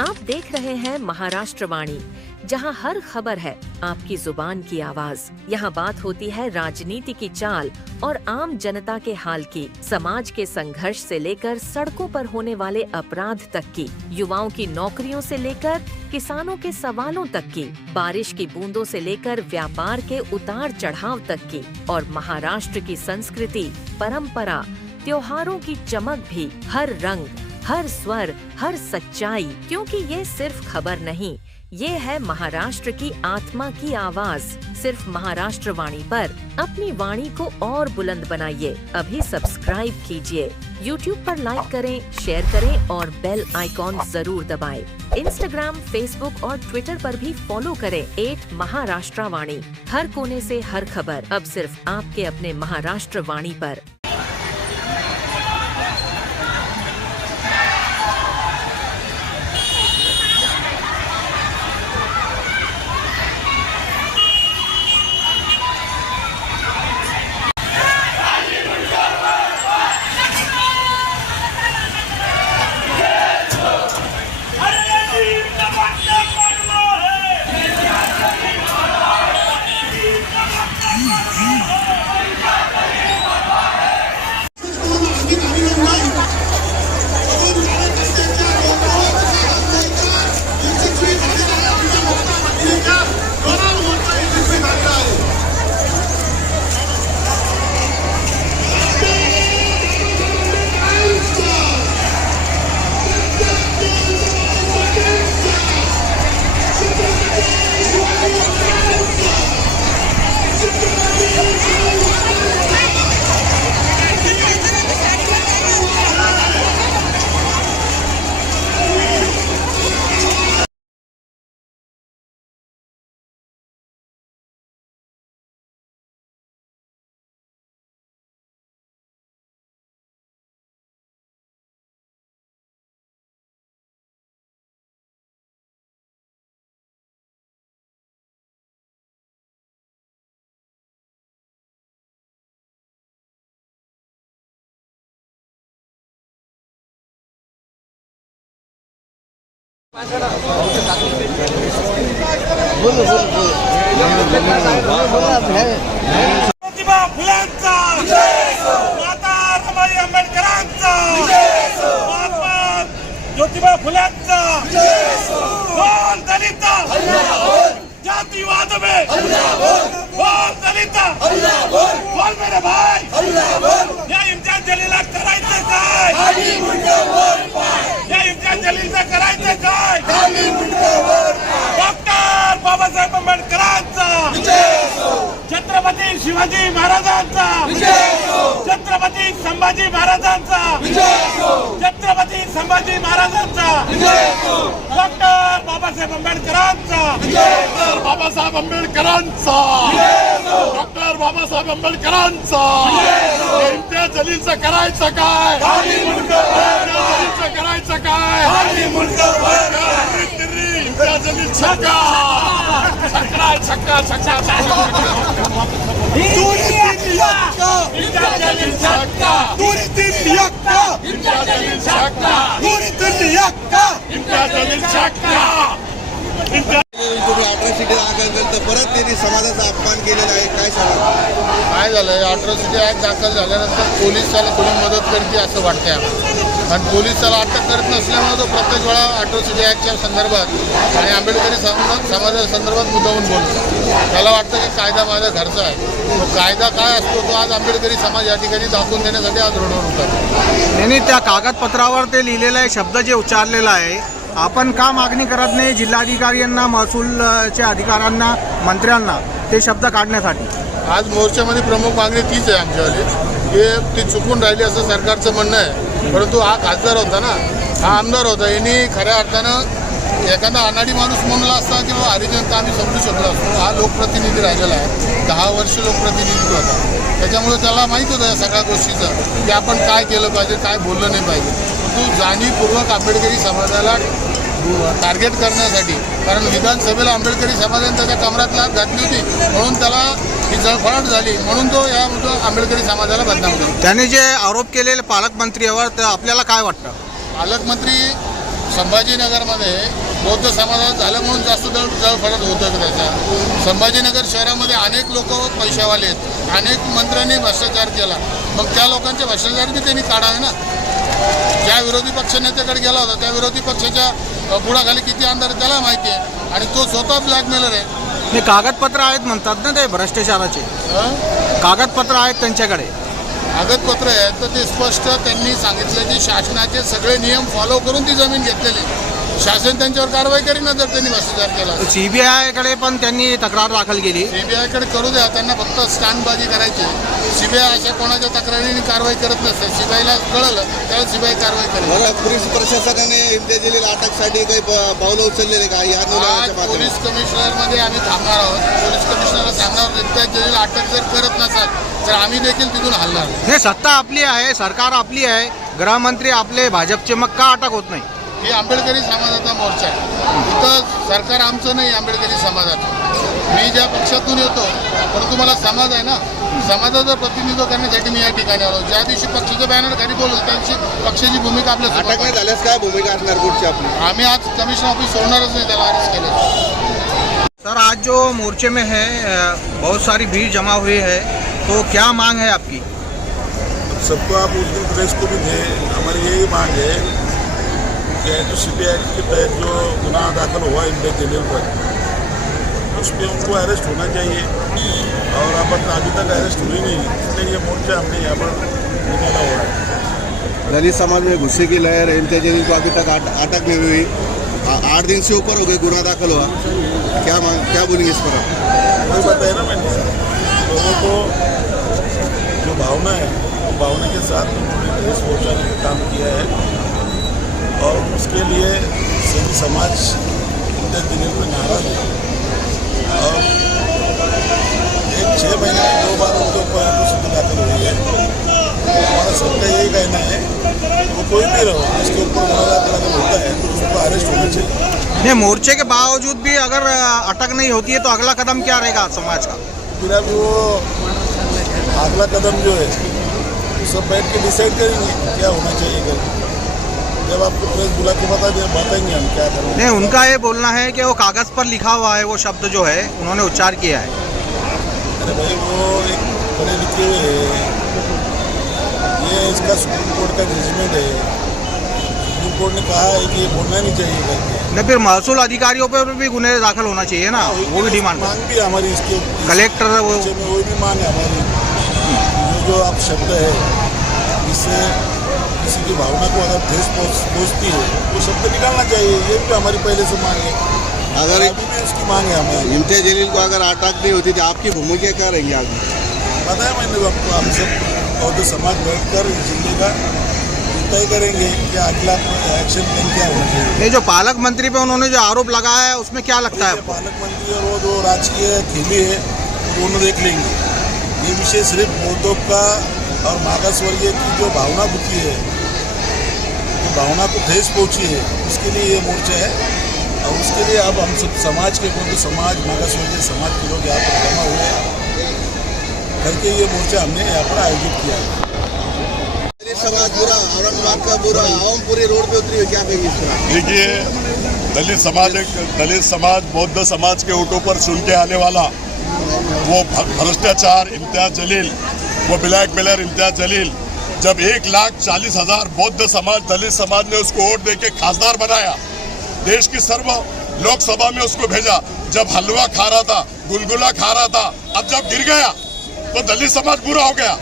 आप देख रहे हैं महाराष्ट्र वाणी, जहां हर खबर है आपकी जुबान की आवाज। यहां बात होती है राजनीति की चाल और आम जनता के हाल की, समाज के संघर्ष से लेकर सड़कों पर होने वाले अपराध तक की, युवाओं की नौकरियों से लेकर किसानों के सवालों तक की, बारिश की बूंदों से लेकर व्यापार के उतार चढ़ाव तक की, और महाराष्ट्र की संस्कृति, परंपरा, त्योहारों की चमक भी, हर रंग, हर स्वर, हर सच्चाई। क्योंकि ये सिर्फ खबर नहीं, ये है महाराष्ट्र की आत्मा की आवाज। सिर्फ महाराष्ट्र वाणी पर अपनी वाणी को और बुलंद बनाइए। अभी सब्सक्राइब कीजिए, YouTube पर लाइक करें, शेयर करें और बेल आइकॉन जरूर दबाएं। इंस्टाग्राम, फेसबुक और ट्विटर पर भी फॉलो करें @महाराष्ट्र वाणी। हर कोने से हर खबर अब सिर्फ आपके अपने महाराष्ट्र वाणी पर। ज्योतिबा फुलांचा, माता रमाई आंबेडकरांचा, महात्मा ज्योतिबा फुलांचा, बोल दलित, जातिवाद में बोल दलित, बोल मेरे भाई, या इम्तियाज जलीलला करायचं काय, या इम्तियाज जलीलला करायचं काय, डॉक्टर बाबासाहेब आंबेडकरांचा, छत्रपती शिवाजी महाराजांचा, छत्रपती संभाजी महाराजांचा, छत्रपती संभाजी महाराजांचा, डॉक्टर बाबासाहेब आंबेडकरांचा, बाबासाहेब आंबेडकरांचा, डॉक्टर बाबासाहेब आंबेडकरांचा, इम्तियाज जलीलचं करायचं काय, जलीलचं करायचं काय, इम्तियाज जलील छक्का, छक्का छक्का छक्का तुम्ही अट्रॉसिटी दाखल केलं तर परत त्यांनी समाजाचा अपमान केलेला आहे, काय सांगा? काय झालं, अट्रॉसिटी ॲक्ट दाखल झाल्यानंतर पोलीस त्याला थोडी मदत करते असं वाटतंय आम्हाला. आणि पोलीस त्याला अटक करत नसल्यामुळे तो प्रत्येक वेळा अट्रॉसिटी ॲक्टच्या संदर्भात आणि आंबेडकरी समाजाच्या संदर्भात मुद्दामून बोलतो. त्याला वाटतं की कायदा माझ्या घरचा आहे. तो कायदा काय असतो तो आज आंबेडकरी समाज या ठिकाणी दाखवून देण्यासाठी आज रोडवर उतरतो. नाही, त्या कागदपत्रावर ते लिहिलेलं आहे, शब्द जे उच्चारलेला आहे, आपण का मागणी करत नाही जिल्हाधिकाऱ्यांना, महसूलच्या अधिकाऱ्यांना, मंत्र्यांना ते शब्द काढण्यासाठी? आज मोर्चामध्ये प्रमुख मागणी तीच आहे आमच्यावाली, की ती चुकून राहिली असं सरकारचं म्हणणं आहे. परंतु हा खासदार होता ना, हा आमदार होता, यांनी खऱ्या अर्थानं एखादा अनाडी माणूस म्हणला असता किंवा हरिजनता आम्ही समजू शकलो असतो. हा लोकप्रतिनिधी राहिलेला आहे, 10 वर्ष लोकप्रतिनिधी होता, त्याच्यामुळे त्याला माहीत होतं या सगळ्या गोष्टीचं की आपण काय केलं पाहिजे, काय बोललं नाही पाहिजे. परंतु जाणीवपूर्वक आंबेडकरी समाजाला टार्गेट करण्यासाठी, कारण विधानसभेला आंबेडकरी समाजाने त्याच्या कमरात लाथ घातली होती म्हणून त्याला ही जळफळाट झाली, म्हणून तो या आंबेडकरी समाजाला बदनाम केला. त्याने जे आरोप केलेले पालकमंत्र्यावर, तर आपल्याला काय वाटतं? पालकमंत्री संभाजीनगरमध्ये बौद्ध समाजात झालं म्हणून जास्त जळफळत होतं का त्याचा? संभाजीनगर शहरामध्ये अनेक लोक पैशावाले आहेत, अनेक मंत्र्यांनी भ्रष्टाचार केला, मग त्या लोकांचे भ्रष्टाचार बी त्यांनी काढावे ना. ज्या विरोधी पक्षनेत्याकडे गेला होता त्या विरोधी पक्षाच्या बुडाखाली किती आमदार त्याला माहिती आहे, आणि तो स्वतः ब्लॅकमेलर आहे. हे कागदपत्र आहेत म्हणतात ना ते भ्रष्टाचाराचे, कागदपत्र आहेत त्यांच्याकडे. कागदपत्र आहेत तर ते स्पष्ट त्यांनी सांगितलं की शासनाचे सगळे नियम फॉलो करून ती जमीन घेतलेली, शासन त्यांच्यावर कारवाई करीना जर त्यांनी भ्रष्टाचार केला. सीबीआयकडे पण त्यांनी तक्रार दाखल केली. सीबीआयकडे करू द्या, त्यांना फक्त स्टॅन्डबाजी करायची. सीबीआय अशा कोणाच्या तक्रारीने कारवाई करत नसते. सीबीआयला कळलं त्यावेळेस सीबीआय कारवाई करेल. बरं, पोलीस प्रशासनाने इम्तियाज जलील अटकसाठी काही पावलं उचललेले का या आज निर्णयाच्या पोलीस कमिशनरमध्ये आम्ही थांबणार आहोत. पोलीस कमिशनरला सांगणार इम्तियाज जलील अटक जर करत नसाल तर आम्ही देखील तिथून हलणार. हे सत्ता आपली आहे, सरकार आपली आहे, गृहमंत्री आपले भाजपचे, मग का अटक होत नाही? ही आंबेडकरी समाजाचा मोर्चा आहे. इथं सरकार आमचं नाही, आंबेडकरी समाजाचं. मी ज्या पक्षातून येतो परंतु मला समाज आहे ना, समाजाचं प्रतिनिधित्व करण्यासाठी मी या ठिकाणी आलो. ज्या दिवशी पक्षाचं बॅनर खाली बोललो त्या दिवशी पक्षाची भूमिका आपल्या अटक नाही झाल्यास काय भूमिका असणार पुढची आपली? आम्ही आज कमिशन ऑफिस सोडणारच नाही, त्याला अरेस्ट केलं. सर, आज जो मोर्चे में है बहुत सारी भीड़ जमा हुई है, तो क्या मांग है आपकी? सबको आप उस दिन प्रेस को भी दें. हमारी यही मांग है कि जो CBI के तहत जो गुनाह दाखिल हुआ इम्तियाज जलील पर, उस पर उनको अरेस्ट होना चाहिए, और अभी तक अरेस्ट हुई नहीं, इसलिए ये मोर्चा हमने यहाँ पर निकाला हुआ है. दलित समाज में गुस्से की लहर है. इम्तियाज जलील को अभी तक अटक नहीं हुई, 8 दिन से ऊपर हो गए गुनाह दाखिल हुआ. क्या बोलेंगे इस पर आप? वही बताया ना मैंने, लोगों को जो भावना है वो भावना के साथ उन्होंने ठेस पहुँचाने का काम किया है, और उसके लिए सभी समाज इम्तियाज जलील पर नाराज है. और 6 महीने में 2 बार उनके ऊपर एफआईआर दाखिल हुई है. हमारा सबका यही कहना है वो कोई भी रहो, इसके ऊपर गुनाह दाखिल होता है तो उसको अरेस्ट होना चाहिए. ये मोर्चे के बावजूद भी अगर अटक नहीं होती है तो अगला कदम क्या रहेगा समाज का? फिर अब वो अगला कदम जो है सब बैठ के डिसाइड करेंगे क्या होना चाहिए करके. जब आपको प्रेस बुला के बताएंगे हम क्या करेंगे. नहीं, उनका ये बोलना है कि वो कागज़ पर लिखा हुआ है, वो शब्द जो है उन्होंने उच्चार किया है. अरे भाई, वो एक पढ़े लिखे हुए है, ये इसका सुप्रीम कोर्ट का जजमेंट है. सुप्रीम कोर्ट ने कहा है कि ये बोलना नहीं चाहिए करके. नहीं, फिर महसूल अधिकारियों पर भी गुने दाखिल होना चाहिए ना, वो भी डिमांड. मांग भी हमारी इसके कलेक्टर वो वो भी मांग है हमारी. जो आप शब्द है इससे किसी की भावना को अगर ठेस पहुँचती है वो शब्द निकालना चाहिए, ये भी हमारी पहले से मांग है. अगर अभी भी उसकी मांग है हमारी. इम्तियाज जलील को अगर अटक नहीं होती तो आपकी भूमिका क्या रहेंगी आगे? बताया मैंने आपको, हम सब बौद्ध समाज बैठकर इस जिले का तय करेंगे कि अगला एक्शन प्लान क्या होना चाहिए. ये जो पालक मंत्री पे उन्होंने जो आरोप लगाया है उसमें क्या लगता है आपको? पालक मंत्री और वो जो राजकीय खेली है दोनों देख लेंगे. ये विषय सिर्फ बौद्धों का और मागासवर्गीय की जो भावना बुद्धि है, जो भावना को ठेस पहुँची है, उसके लिए ये मोर्चा है. और उसके लिए अब हम सब समाज के बौद्ध समाज, मागासवर्गीय समाज के लोग यहाँ पर जमा हुए करके ये मोर्चा हमने यहाँ पर आयोजित किया है. दलित समाज पूरा औरंगाबाद का पूरा आवाम पूरे रोड पे उतरी है, क्या कहेंगे इस पर? देखिए, दलित समाज बौद्ध समाज के ओटों पर सुन के आने वाला वो भ्रष्टाचार इम्तियाज जलील, वो ब्लैकमेलर इम्तियाज जलील, जब 1,40,000 बौद्ध समाज दलित समाज ने उसको वोट देके खासदार बनाया, देश की सर्व लोकसभा में उसको भेजा, जब हलवा खा रहा था, गुलगुला खा रहा था, अब जब गिर गया तो दलित समाज बुरा हो गया.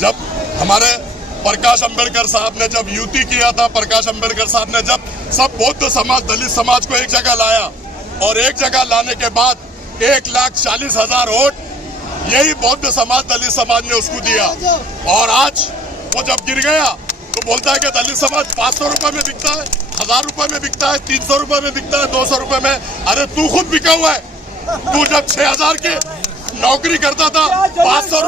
जब हमारे प्रकाश अंबेडकर साहब ने जब युति किया था, प्रकाश अंबेडकर साहब ने जब सब बौद्ध समाज दलित समाज को एक जगह लाया, और एक जगह लाने के बाद 1,40,000 वोट यही बौद्ध समाज दलित समाज ने उसको दिया. और आज वो जब गिर गया तो बोलता है कि दलित समाज 500 रुपए में बिकता है, 1000 रुपए में बिकता है, 300 रुपए में बिकता है, 200 रुपए में. अरे तू खुद बिका हुआ है. तू जब 6,000 की नौकरी करता था, 500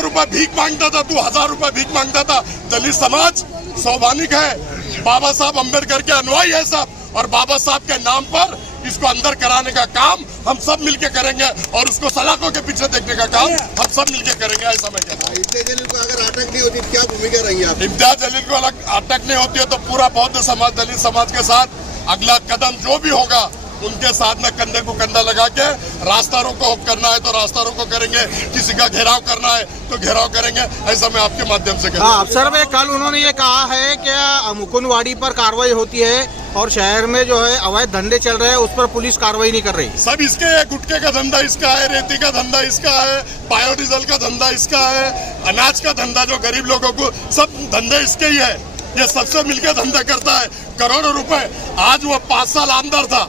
रुपए भीख मांगता था, तू 1000 रुपए भीख मांगता था. दलित समाज संवैधानिक है, बाबा साहब अंबेडकर के अनुयायी है सब, और बाबा साहब के नाम पर इसको अंदर कराने का काम हम सब मिलके करेंगे और उसको सलाखों के पीछे देखने का काम हम सब मिलके करेंगे, ऐसा मैं कहता हूँ। इम्तियाज जलील को अगर अटक नहीं होती क्या भूमिका रहेंगी आप? इम्तियाज जलील को अलग अटक नहीं होती है तो पूरा बौद्ध समाज, दलित समाज के साथ अगला कदम जो भी होगा उनके साथ में कंधे को कंधा लगा के रास्ता रोको करना है तो रास्ता रोको करेंगे, किसी का घेराव करना है तो घेराव करेंगे, ऐसा मैं आपके माध्यम से कहता हूं। अफसर में कल उन्होंने ये कहा है कि मुकुंदवाड़ी पर कार्रवाई होती है और शहर में जो है अवैध धंधे चल रहे हैं उस पर पुलिस कार्रवाई नहीं कर रही। सब इसके है, गुटखे का धंधा इसका है, रेती का धंधा इसका है, बायोडीजल का धंधा इसका है, अनाज का धंधा जो गरीब लोगों को, सब धंधे इसके ही है। ये सबसे मिलकर धंधा करता है, करोड़ों रुपए। आज वो 5 साल आमदार था,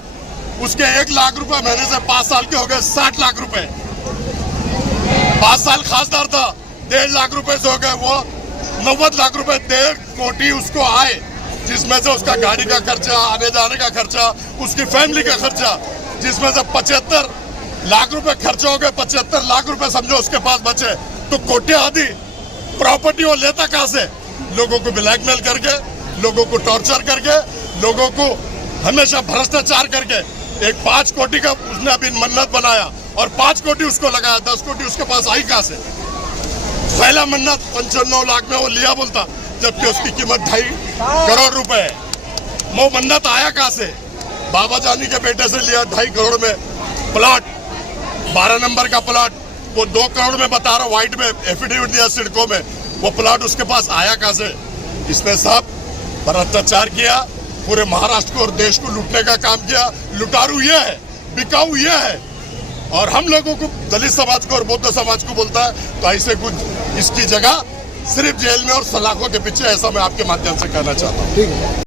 उसके 1 लाख रुपए महीने से 5 साल के हो गए 60 लाख रुपए। 5 साल खासदार था, 1.5 लाख रुपए से हो गए वो 90 लाख रुपए। 1.5 कोटी उसको आए, जिसमें से उसका गाड़ी का खर्चा, आने जाने का खर्चा, उसकी फैमिली का खर्चा, जिसमें से 75 लाख रुपए खर्चा हो गए। 75 लाख रुपए समझो उसके पास बचे, तो कोटी आधी प्रॉपर्टी वो लेता कहां से? लोगों को ब्लैकमेल करके, लोगों को टॉर्चर करके, लोगों को हमेशा भ्रष्टाचार करके। एक 5 कोटी का उसने अभी मन्नत बनाया और 5 कोटी उसको लगाया, 10 कोटी उसके पास आई कहां से? पहला मन्नत 95 लाख में वो लिया बोलता, जबकि उसकी कीमत 2.5 करोड़ रुपए है। वो मन्नत आया कहां से? बाबा जानी के बेटे से लिया 2.5 करोड़ में प्लॉट, 12 नंबर का प्लॉट, वो 2 करोड़ में बता रहा, व्हाइट में एफिडेविट दिया सिडको में, वो प्लॉट उसके पास आया कहां से? इसने सब भ्रष्टाचार किया, पूरे महाराष्ट्र को और देश को लूटने का काम किया। लुटारू ये है, बिकाऊ ये है, और हम लोगों को, दलित समाज को और बौद्ध समाज को बोलता है। तो ऐसे कुछ इसकी जगह सिर्फ जेल में और सलाखों के पीछे, ऐसा मैं आपके माध्यम से कहना चाहता हूँ।